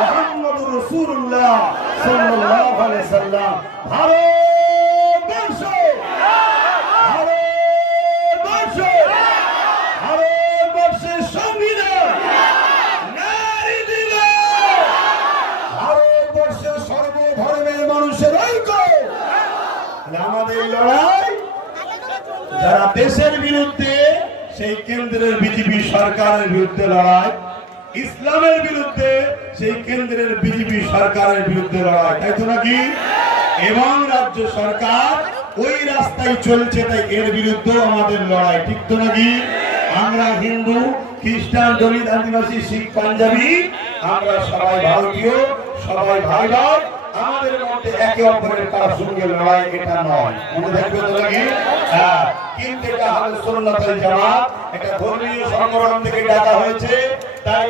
মুহাম্মাদুর রাসূলুল্লাহ সাল্লাল্লাহু আলাইহি সাল্লাম ভারতবর্ষের সংবিধান নারী দিল, ভারতবর্ষের সর্বধর্মের মানুষের ঐক্য। আমাদের লড়াই যারা দেশের বিরুদ্ধে, সেই কেন্দ্রের বিজেপি সরকারের বিরুদ্ধে লড়াই, ইসলামের বিরুদ্ধে সেই কেন্দ্রের বিজেপি সরকারের বিরুদ্ধে লড়াই, তাই তো নাকি? এবং রাজ্য সরকার ওই রাস্তায় চলছে, তাই এর বিরুদ্ধে আমাদের লড়াই, ঠিক তো নাকি? আমরা হিন্দু, খ্রিস্টান, দলিত, আদিবাসী, শিখ, পাঞ্জাবি, আমরা সবাই ভারতীয়, সবাই ভাই ভাই। আমাদের মধ্যে একে অপরের কার সঙ্গে লড়াই এটা নয়, মনে থাকবে তো নাকি? হ্যাঁ, কিন্তু এটা আহলে সুন্নাত ওয়াল জামাত, এটা ধর্মীয় সংগঠন থেকে ডাকা হয়েছে, তাই